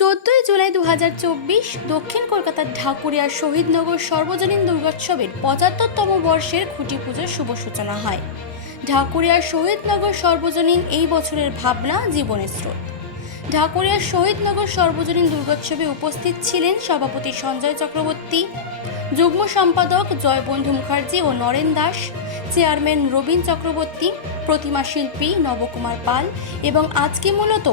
চোদ্দই জুলাই দু হাজার চব্বিশ দক্ষিণ কলকাতার ঢাকুরিয়া শহীদনগর সর্বজনীন দুর্গোৎসবের পঁচাত্তরতম বর্ষের খুঁটি পুজোর শুভ সূচনা হয়। ঢাকুরিয়ার শহীদনগর সর্বজনীন এই বছরের ভাবনা, জীবনের স্রোত। ঢাকুরিয়ার শহীদনগর সর্বজনীন দুর্গোৎসবে উপস্থিত ছিলেন সভাপতি সঞ্জয় চক্রবর্তী, যুগ্ম সম্পাদক জয়বন্ধু মুখার্জি ও নরেন দাস চেয়ারম্যান রবীন চক্রবর্তী, প্রতিমা শিল্পী নবকুমার পাল এবং আজকে মূলত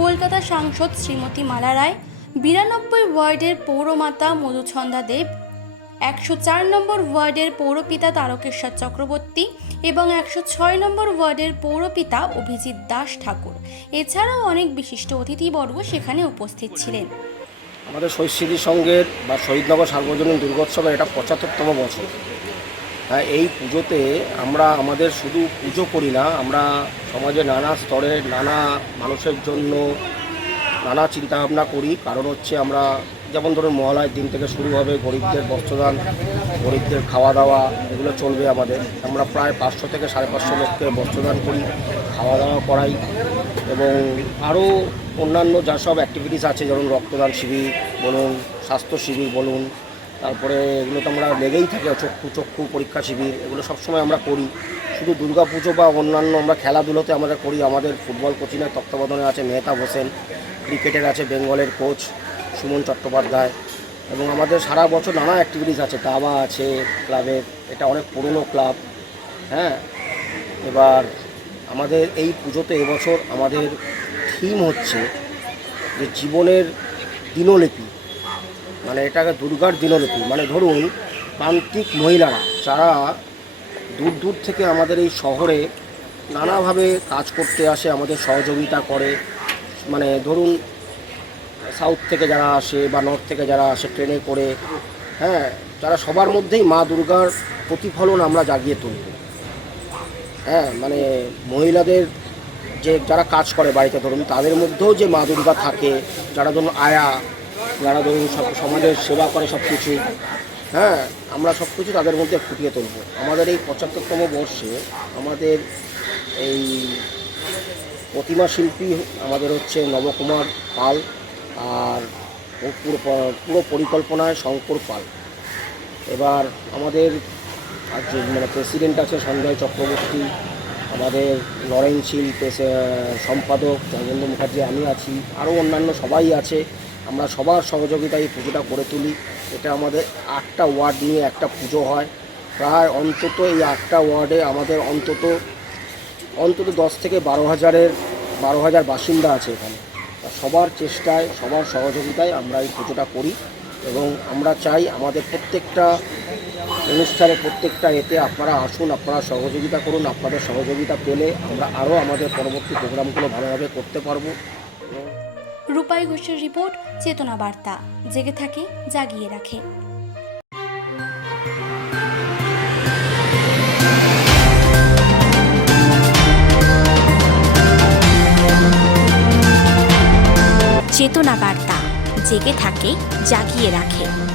কলকাতা সাংসদ শ্রীমতী মালা রায়, বিরানব্বই ওয়ার্ডের পৌরমাতা মধুছন্দা দেব, একশো চার নম্বর ওয়ার্ডের পৌরপিতা তারকেশ্বর চক্রবর্তী এবং একশো ছয় নম্বর ওয়ার্ডের পৌরপিতা অভিজিৎ দাস ঠাকুর। এছাড়াও অনেক বিশিষ্ট অতিথিবর্গ সেখানে উপস্থিত ছিলেন। আমাদের শহীদ স্মৃতি সংঘের বা শহীদনগর সার্বজনীন দুর্গোৎসবের এটা পঁচাত্তরতম বছর। এই পুজোতে আমরা আমাদের শুধু পুজো করি না, আমরা সমাজে নানা স্তরের নানা মানুষের জন্য নানা চিন্তাভাবনা করি। কারণ হচ্ছে আমরা যেমন ধরুন মহালয়ের দিন থেকে শুরু হবে, গরিবদের বস্ত্রদান, গরিবদের খাওয়া দাওয়া এগুলো চলবে আমাদের। আমরা প্রায় পাঁচশো থেকে সাড়ে পাঁচশো লোককে বস্ত্রদান করি খাওয়া দাওয়া করাই এবং আরও অন্যান্য যা সব অ্যাক্টিভিটিস আছে, যেমন রক্তদান শিবির বলুন, স্বাস্থ্য শিবির বলুন তারপরে এগুলো তো আমরা লেগেই থাকে, চক্ষু চক্ষু পরীক্ষা, শিবির, এগুলো সবসময় আমরা করি। শুধু দুর্গা পুজো বা অন্যান্য আমরা খেলাধুলোতে আমরা করি, আমাদের ফুটবল কোচিংয়ের তত্ত্বাবধানে আছে মেহতাব হোসেন, ক্রিকেটের আছে বেঙ্গলের কোচ সুমন চট্টোপাধ্যায়, এবং আমাদের সারা বছর নানা অ্যাক্টিভিটিস আছে, দাবা আছে ক্লাবের এটা অনেক পুরনো ক্লাব হ্যাঁ? এবার আমাদের এই পুজোতে এবছর আমাদের থিম হচ্ছে যে জীবনের দিনলিপি। মানে এটাকে দুর্গার দিনলিপি মানে ধরুন, প্রান্তিক মহিলারা, যারা দূর দূর থেকে আমাদের এই শহরে নানাভাবে কাজ করতে আসে, আমাদের সহযোগিতা করে। মানে ধরুন সাউথ থেকে যারা আসে বা নর্থ থেকে যারা আসে, ট্রেনে করে হ্যাঁ যারা সবার মধ্যেই মা দুর্গার প্রতিফলন আমরা জাগিয়ে তুলব। হ্যাঁ মানে মহিলাদের যে যারা কাজ করে বাড়িতে, ধরুন, তাদের মধ্যেও যে মা দুর্গা থাকে, যারা ধরুন আয়া যারা ধরুন সমাজের সেবা করে সব কিছু হ্যাঁ আমরা সব কিছু তাদের মধ্যে ফুটিয়ে তুলব। আমাদের এই পঁচাত্তরতম বর্ষে আমাদের এই প্রতিমা শিল্পী আমাদের হচ্ছে নবকুমার পাল আর পুরো পুরো পরিকল্পনায় শঙ্কর পাল। এবার আমাদের যে মানে প্রেসিডেন্ট আছে সঞ্জয় চক্রবর্তী, আমাদের নরেন শীল সম্পাদক জয়েন্দ্র মুখার্জি, আমি আছি, আরও অন্যান্য সবাই আছে। আমরা সবার সহযোগিতায় এই পুজোটা করে তুলি। এটা আমাদের আটটা ওয়ার্ড নিয়ে একটা পুজো হয়। প্রায় অন্তত এই আটটা ওয়ার্ডে আমাদের অন্তত অন্তত দশ থেকে বারো হাজারের, বারো হাজার বাসিন্দা আছে এখানে। সবার চেষ্টায়, সবার সহযোগিতায় আমরা এই পুজোটা করি এবং আমরা চাই আমাদের প্রত্যেকটা অনুষ্ঠানে প্রত্যেকটা এতে আপনারা আসুন, আপনারা সহযোগিতা করুন, আপনাদের সহযোগিতা পেলে আমরা আরও আমাদের পরবর্তী প্রোগ্রামগুলো ভালোভাবে করতে পারব। রূপাই ঘোষের রিপোর্ট চেতনা বার্তা। জেগে থাকে, জাগিয়ে রাখে। চেতনা বার্তা। জেগে থাকে, জাগিয়ে রাখে।